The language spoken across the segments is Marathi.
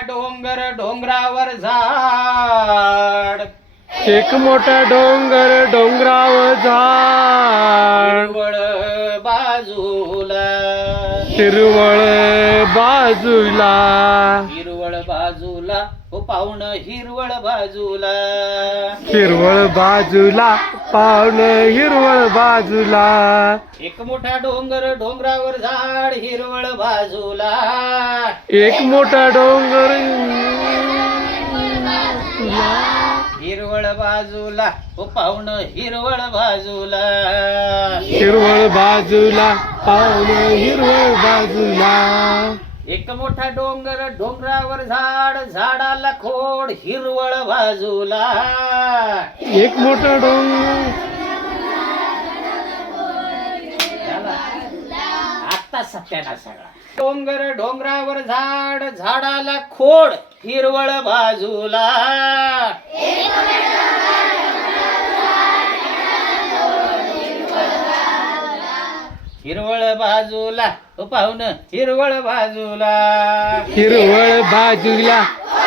डोंगर डोंगरावर झाड. एक मोठा डोंगर डोंगरावर झाड. हिरवळ बाजूला. हिरवळ बाजूला. हिरवळ बाजूला. हो पाहुण हिरवळ बाजूला. हिरवळ बाजूला. पावन हिरवळ बाजूला. एक मोठा डोंगर डोंगरावर झाड हिरवळ बाजूला. एक मोठा डोंगर. हिरवळ बाजूला. हो पाहुण हिरवळ बाजूला. हिरवळ बाजूला पावन हिरवळ बाजूला. एक मोठा डोंगर डोंगरावर झाड झाडाला खोड हिरवळ बाजूला. एक मोठा डोंगर. आता सत्याना सगळा डोंगर डोंगरावर झाड झाडाला खोड हिरवळ बाजूला हिरवळ बाजूला पाहुन हिरवळ बाजूला. हिरवळ बाजूला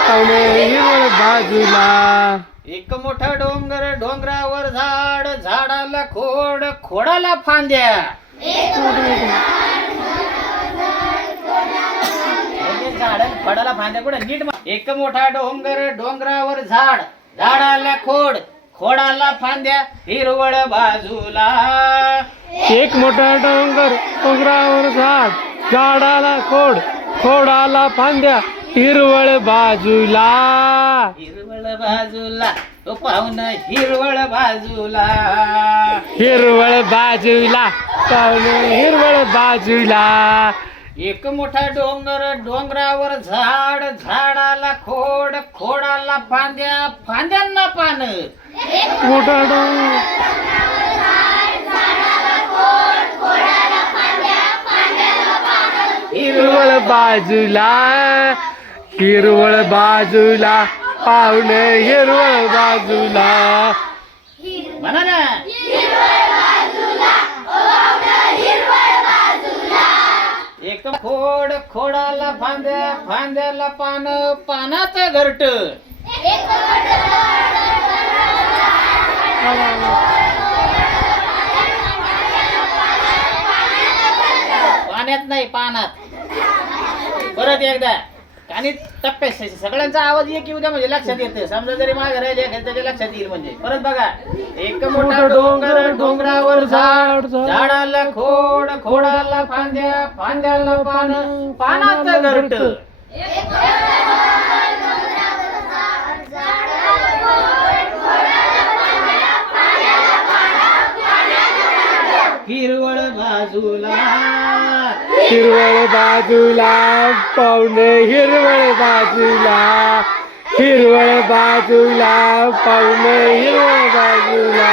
पावन हिरवळ बाजूला. एक मोठा डोंगर डोंगरावर झाड झाडाला खोड खोडाला फांद्या. झाड फळाला फांद्या. कुठे? नीट मा- एक मोठा डोंगर डोंगरावर झाड झाडाला खोड खोडाला फांद्या. हिरवळ बाजूला. एक मोठा डोंगर डोंगरावर झाड झाडाला खोड खोडाला फांद्या हिरवळ बाजूला. हिरवळ बाजूला तो हिरवळ बाजूला. हिरवळ बाजूला हिरवळ बाजूला. एक मोठा डोंगर डोंगरावर झाड झाडाला खोड खोडाला फांद्या फांद्यांना पान. मोठा डोंगर. बाजूला हिरवळ बाजूला पावन हिरवळ बाजूला. म्हणा ना. एक खोड खोडाला फांद्या फांद्याला पान पानाचं घरट. पाण्यात नाही पानात. परत एकदा. आणि टप्प्या सगळ्यांचा आवाज एक येऊ द्या म्हणजे लक्षात येतं. समजा जरी मागे राहिले एखाद्या त्याच्या लक्षात येईल म्हणजे. परत बघा. एक मोठा डोंगर डोंगरावर झाड. झाडाला खोड खोडाला फांद्या फांद्याला पान पानाचं घरट. हिरवळ बाजूला. हिरवळ बाजूला पावन हिरवळ बाजूला. हिरवळ बाजूला पावन हिरवळ बाजूला.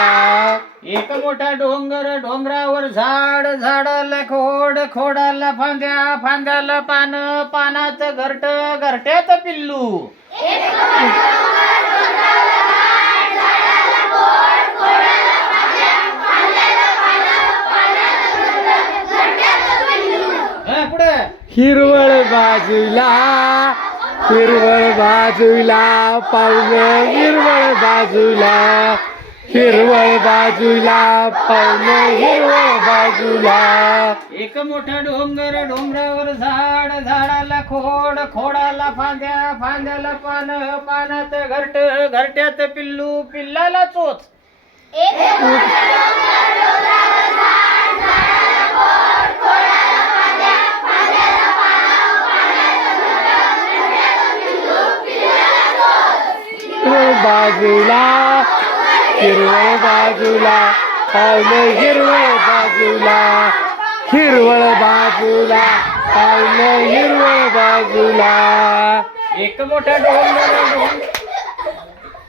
एक मोठा डोंगर डोंगरावर झाड झाडाला खोड खोडाला फांद्या फांद्याला पान पानाचं घरट घरट्यात पिल्लू. हिरवळ बाजूला हिरवळ बाजूला पावन हिरवळ बाजूला हिरवळ बाजूला पावन हिरवळ बाजूला. एक मोठा डोंगर डोंगरावर झाड झाडाला खोड खोडाला फांद्या फांद्याला पान पानात घरट घरट्यात पिल्लू पिल्लाला चोच. बाजूला. हिरवळ बाजूला. पावलं हिरवळ बाजूला. हिरवळ बाजूला. पावलं हिरवळ बाजूला. एक मोठा डोंगर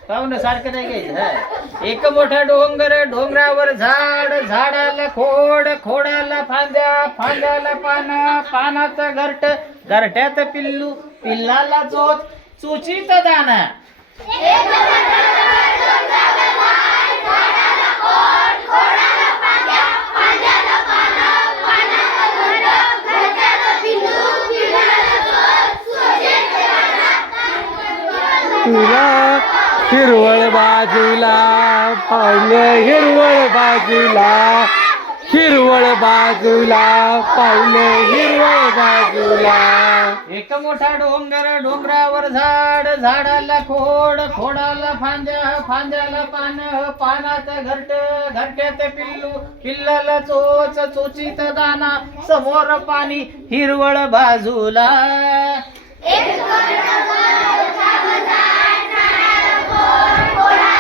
पाहुणं सारखं नाही घ्यायचं एक मोठा डोंगर डोंगरावर झाड झाडाला खोड खोडाला फांद्या फांद्याला पान पानाचं घरट घरट्यात पिल्लू पिल्लाला चोच चुचीत दाना. हिरवळ बाजूला पाहुणं हिरवळ बाजूला. हिरवळ बाजूला पाहुणं हिरवळ बाजूला. एक मोठा डोंगर डोंगरावर झाड झाडाला खोड खोडाला फांद्या फांद्याला पान पानात घरट घरट्यात पिल्लू पिल्लाला चोच चोचीत दाना समोर पाणी हिरवळ बाजूला.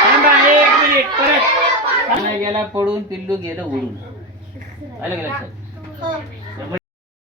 थांबा, एक मिनिट परत. गेला पडून पिल्लू गेलं उडून. आलं का लक्षात